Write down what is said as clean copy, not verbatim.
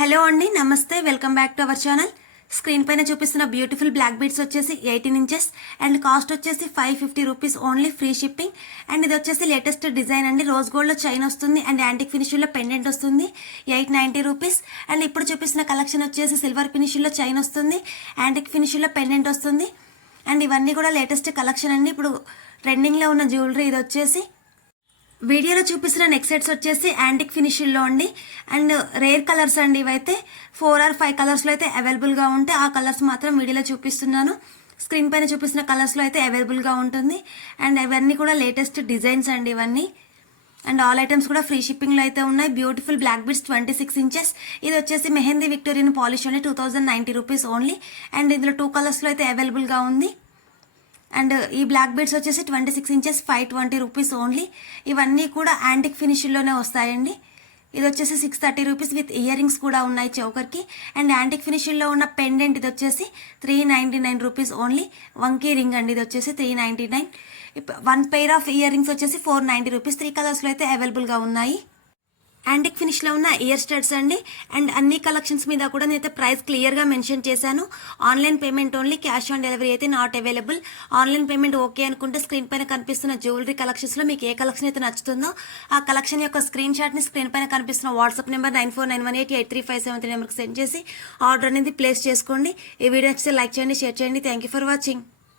Hello అండి, నమస్తే. Welcome back to our channel. Screen పైన చూపిస్తున్న బ్యూటిఫుల్ బ్లాక్ బీడ్స్ వచ్చేసి 18 ఇంచెస్ అండ్ కాస్ట్ వచ్చేసి 550 rupees only, free shipping. And ఇది వచ్చేసి లేటెస్ట్ డిజైన్ అండి. రోజ్ గోల్డ్లో చైన్ వస్తుంది అండ్ యాంటిక్ ఫినిషింగ్లో పెండెంట్ వస్తుంది, 890 రూపీస్. అండ్ ఇప్పుడు చూపిస్తున్న కలెక్షన్ వచ్చేసి సిల్వర్ ఫినిషింగ్లో చైన్ వస్తుంది, యాంటిక్ ఫినిషింగ్లో పెండెంట్ వస్తుంది. అండ్ ఇవన్నీ కూడా లేటెస్ట్ కలెక్షన్ అండి. ఇప్పుడు ట్రెండింగ్లో ఉన్న జ్యువెలరీ ఇది వచ్చేసి. వీడియోలో చూపిస్తున్న నెక్ సెట్స్ వచ్చేసి యాంటిక్ ఫినిషింగ్లో అండి. అండ్ రేర్ కలర్స్ అండి. ఇవైతే 4 or 5 కలర్స్లో అయితే అవైలబుల్గా ఉంటే ఆ కలర్స్ మాత్రం వీడియోలో చూపిస్తున్నాను. స్క్రీన్ పైన చూపిస్తున్న కలర్స్లో అయితే అవైలబుల్గా ఉంటుంది. అండ్ ఇవన్నీ కూడా లేటెస్ట్ డిజైన్స్ అండి ఇవన్నీ. అండ్ ఆల్ ఐటమ్స్ కూడా ఫ్రీ షిప్పింగ్లో అయితే ఉన్నాయి. Beautiful black beads 26 inches. ఇది వచ్చేసి మెహందీ విక్టోరియన్ పాలిష్ అండి, 2090 రూపీస్ ఓన్లీ. అండ్ ఇందులో 2 కలర్స్లో అయితే అవైలబుల్గా ఉంది. అండ్ ఈ బ్లాక్ బీడ్స్ వచ్చేసి 26 ఇంచెస్, 520 రూపీస్ ఓన్లీ. ఇవన్నీ కూడా యాంటిక్ ఫినిషింగ్లోనే వస్తాయండి. ఇది వచ్చేసి 630 రూపీస్ విత్ ఇయర్ రింగ్స్ కూడా ఉన్నాయి చౌకర్కి. అండ్ యాంటిక్ ఫినిషింగ్లో ఉన్న పెండెంట్ ఇది వచ్చేసి 399 రూపీస్ ఓన్లీ. వంకీ రింగ్ అండి, ఇది వచ్చేసి 399. 1 పెయిర్ ఆఫ్ ఇయర్ రింగ్స్ వచ్చేసి 490 రూపీస్. 3 కలర్స్లో అయితే అవైలబుల్గా ఉన్నాయి. యాంటిక్ ఫినిష్లో ఉన్న ఇయర్ స్టడ్స్ అండి. అండ్ అన్ని కలెక్షన్స్ మీద కూడా నేనైతే ప్రైస్ క్లియర్గా మెన్షన్ చేశాను. Online payment only, cash on delivery అయితే not available. Online payment okay అనుకుంటే స్క్రీన్ పైన కనిపిస్తున్న జ్యువెలరీ కలెక్షన్స్లో మీకు ఏ కలెక్షన్ అయితే నచ్చుతుందో ఆ కలెక్షన్ యొక్క స్క్రీన్ షాట్ని స్క్రీన్ పైన కనిపిస్తున్న వాట్సాప్ నెంబర్ 9491883573 నెంబర్కి సెండ్ చేసి ఆర్డర్ అనేది ప్లేస్ చేసుకోండి. ఈ వీడియో నచ్చితే లైక్ చేయండి, షేర్ చేయండి. Thank you for watching.